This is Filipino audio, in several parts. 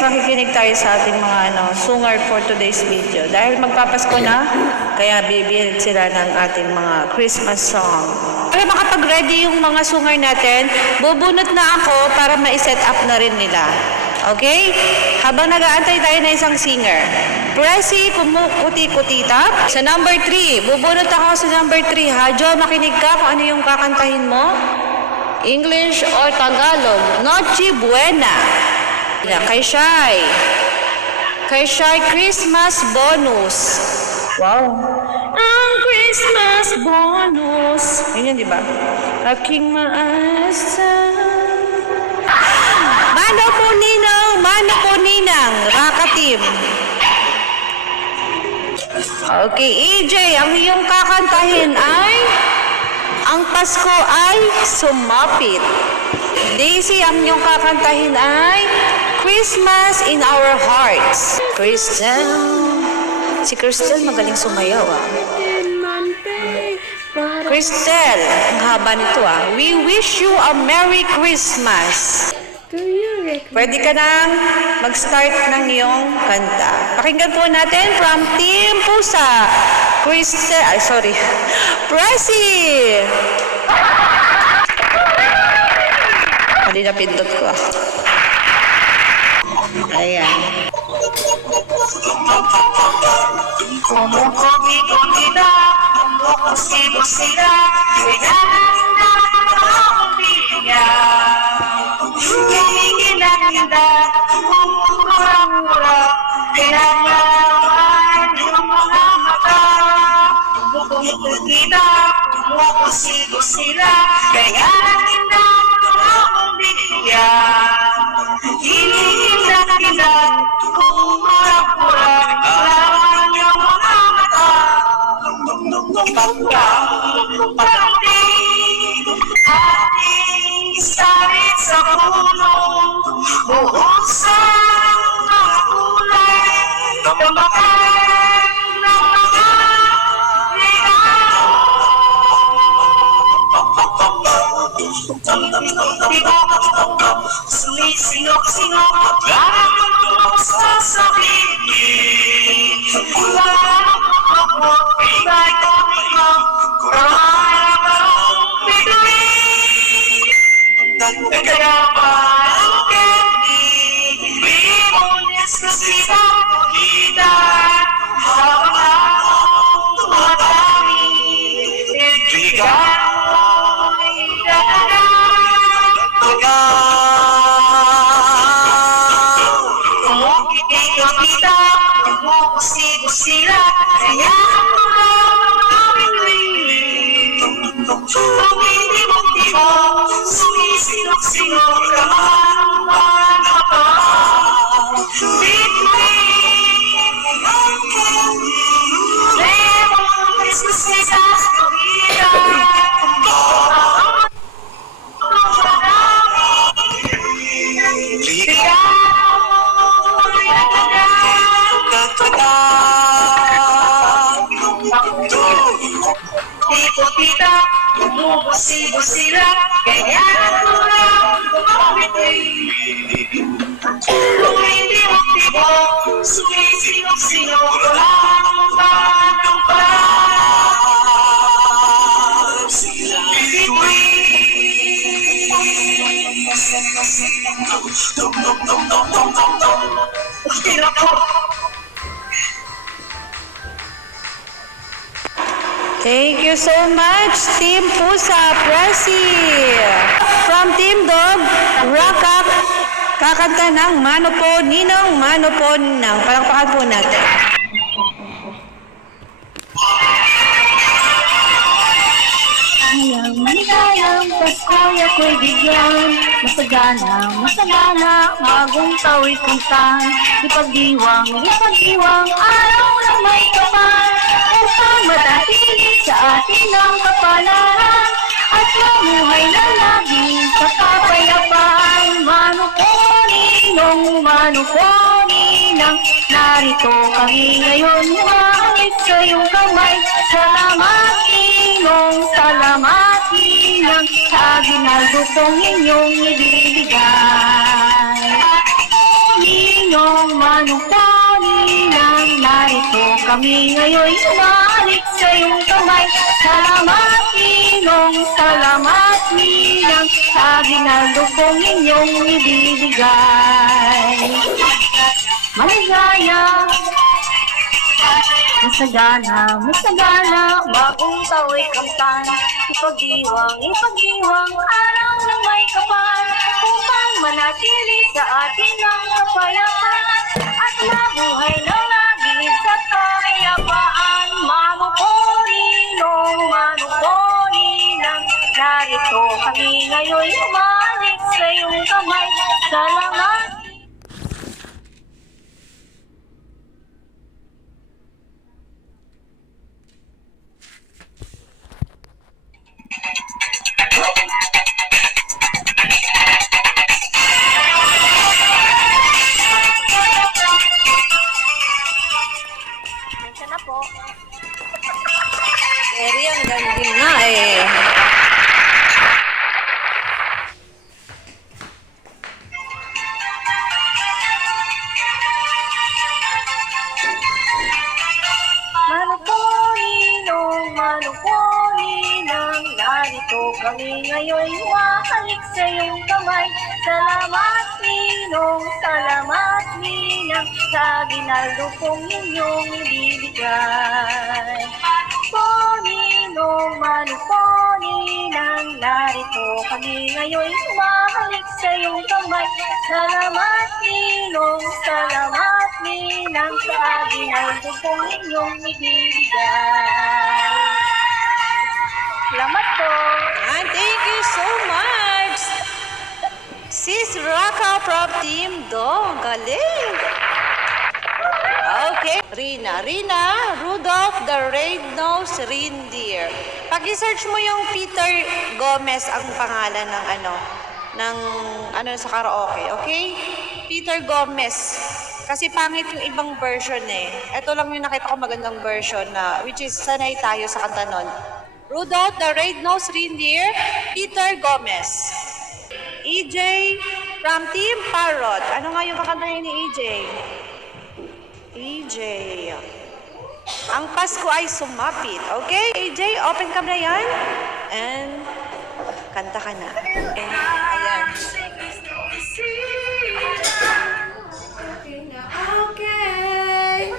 makikinig tayo sa ating mga sungar for today's video. Dahil magpapasko na, kaya bibigyan sila ng ating mga Christmas song. Para makapag-ready yung mga sungar natin, bubunot na ako para ma-set up na rin nila. Okay? Habang nag-aantay tayo na isang singer. Presi, kumukuti-kutita. Sa number 3, bubunot ako sa number 3. Ha, Jo, makinig ka kung ano yung kakantahin mo. English or Tagalog. Noche Buena. Kay Shai. Kay Shai, Christmas bonus. Wow. Ang Christmas bonus. Ayun yun, di ba? Aking maasa. Mano po ninang, Raka Team. Okay, EJ, ang iyong kakantahin ay Ang Pasko ay Sumapit. Daisy, ang iyong kakantahin ay Christmas in Our Hearts. Crystal. Si Crystal magaling sumayaw Crystal, ang haba nito We wish you a Merry Christmas. Pwede ka nang mag-start ng iyong kanta. Pakinggan po natin from Team Pusa. Presi! Mali na pindot ko Ayan. Kumukuti-kutita, kumukusibusila, Kinikilanginda, kumura-mura, pinaglawan yung mga mata. Kumukuti-kutita, kumukusibusila, kaya naginda akong bigyan. Kinikilanginda, kumura-mura, pinaglawan yung mga mata. Ating sarit sa puno, buhusan ng kulay, tumakan ng mga regalo. Sumisinok-sinok, parang sa sabingin. Ako, iba'y kumikong, kurang-kurang bituin. Kaya pa ang candy, limones na sila kita. Habang akong tumatami, ibigay mo'y Kumukiti-kitita, kumukusibusila, kaya Tumindi-mundi-mo, sumisinok-sinok ka man pa. Bitwin ang candy, lemon is the season's comida. Tita, bumubusi-busila, kaya natulang kumapiti. Lumindi-mundi-mo, sumisinok-sinok lang manong pa. Thank you so much, Team Pusa, Presi. From Team Dog, Rakak, kakanta ng Mano po Ninong, Mano po Ninang. Palakpakan po natin. Maligayang Pasko'y ako'y bigyan, masagana, magong tawid kuntan, ipagdiwang, araw ng may kapal, upang matahimik sa atin ang kapalaran, at mamuhay na laging kapapayapaan. Mano po Ninang, narito kami ngayon, humahangit sa iyong kamay. Salamat Ninang, sa ginaldo kong inyong ibibigay. Ninong Manong narito kami ngayon umalik sa iyong kamay. Salamat Ninong, salamat Ninang, sa ginaldo kong inyong ibibigay. Maligaya, masagana, bagong tao'y kamtan. Ipagdiwang, araw ng may kapal, upang manatili sa atin ang kapayapaan, at mabuhay na lagi sa kapayapaan. Mano po Ninong, Mano po Ninang, narito kami ngayon umalik sa iyong kamay. Salamat. Nandiyan na po. Eri, ang galing nga eh. Mano po Ninong, Mano po Ninang, narito kami ngayon umahalik sa iyong kamay. Salamat Ninong, salamat Ninang, sa ginaldo kong inyong ibibigay. Mano po Ninong, Mano po Ninang, narito kami ngayon umahalik sa iyong kamay. Salamat Ninong, salamat Ninang, sa ginaldo kong inyong ibibigay. Salamat po. And thank you so much, Sis Raka from Team Do. Galing. Okay. Rina, Rudolph the Red-Nosed Reindeer. Pag-search mo yung Peter Gomez ang pangalan ng sa karaoke, okay? Peter Gomez. Kasi pangit yung ibang version eh. Ito lang yung nakita ko magandang version na, which is sanay tayo sa kanta nun. Rudolph the Red-Nosed Reindeer, Peter Gomez. EJ from Team Parrot. Ano nga yung kakantahin ni EJ? EJ. Ang Pasko ay sumapit. Okay, EJ, open cam na yan. And kanta ka na. Ayan. Okay.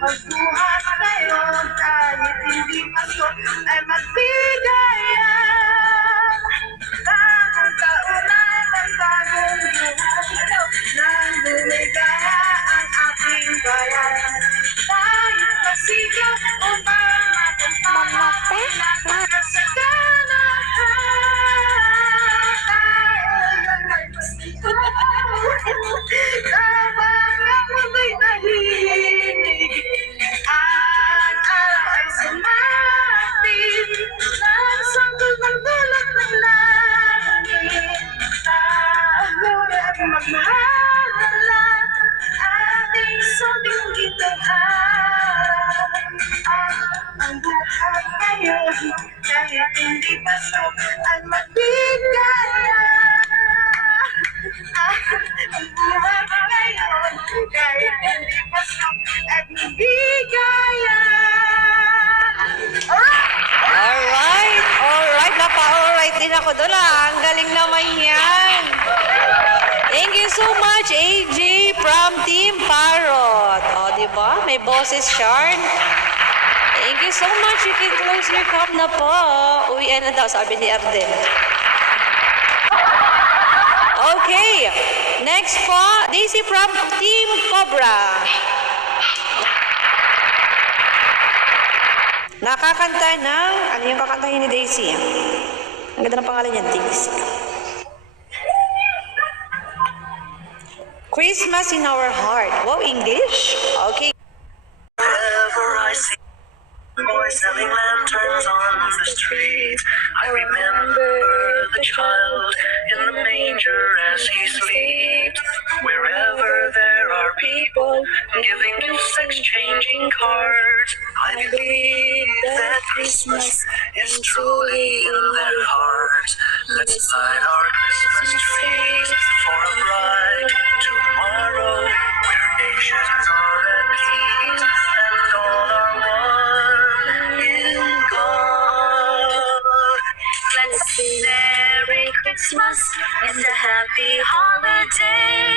Magbuhat ngayon kahit hindi Pasko ay magbigayan. Bagong taon ay magbagong buhay nang lumigaya ang ating bayan. Tayo masigaw upang matampakan kasaganahan. Tayo lang ay masigaw habang ang mundo'y nahihinig. Ang araw ay sumapit, ng sanggol ng dulot ng langit. Tayo at magmahalan, ating sundin itong araw. Ang buhay ngayon, kahit hindi Pasko, ay magbigaya. Ang buhay ngayon, kahit hindi Pasko, at magbigaya. Alright. Napa-alright din ako doon ah. Ang galing naman yan. Thank you so much, AJ from Team Parrot. O, di ba? May boses, Sharn. Thank Thank you so much. You can close your cup na po. Uwian na daw, sabi ni Arden. Okay. Next po, Daisy from Team Cobra. Nakakanta ng, ano yung kakantahin ni Daisy? Ang ganda ng pangalan niya, Daisy. Christmas in our heart. Wow, English? Okay. Wherever I see boys selling lanterns on the street, I remember the child in the manger as he sleeps. Wherever there are people giving gifts, exchanging cards, I believe that Christmas is truly in their hearts. Let's light our Christmas trees for a bright tomorrow, where nations are at peace and all are one in God. Let's sing Merry Christmas and a happy holiday.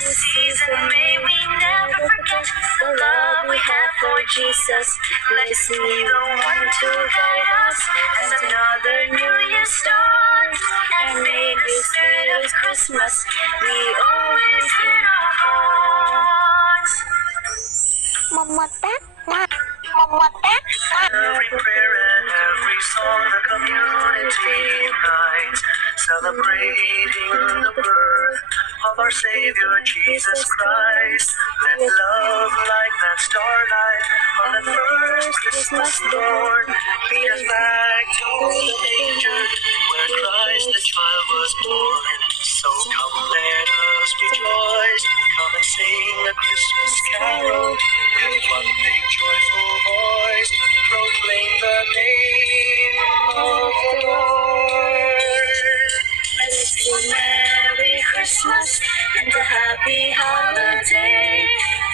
This season may we never forget the love we have for Jesus. Let's be the one to guide us as another new year starts. And may the spirit of Christmas be always in our hearts. Every prayer and every song the community unites, celebrating the birth of our Savior Jesus Christ. Let love like that starlight on the first Christmas morn lead us back to the manger where Christ the child was born. So come let us rejoice, come and sing a Christmas carol with one big joyful voice, proclaim the name of the Lord. Let's sing Merry Christmas and a happy holiday.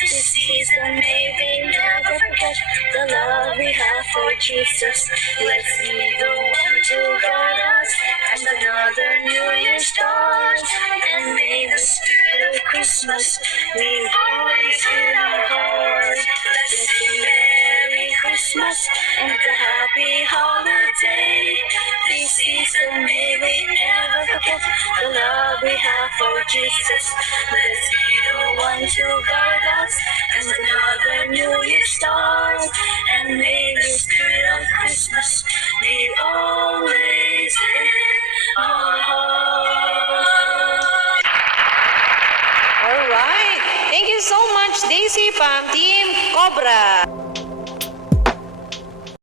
This season may we never forget the love we have for Jesus. Let's be the one to guide us as another new year starts. And may the spirit of Christmas be always in our hearts. Let's sing Merry Christmas and a happy holiday. This season may we never forget the love we have for Jesus. Let's be the one to guide us as another new year starts. And may the spirit of Christmas be always in our hearts. Alright. Thank you so much, Daisy from Team Cobra.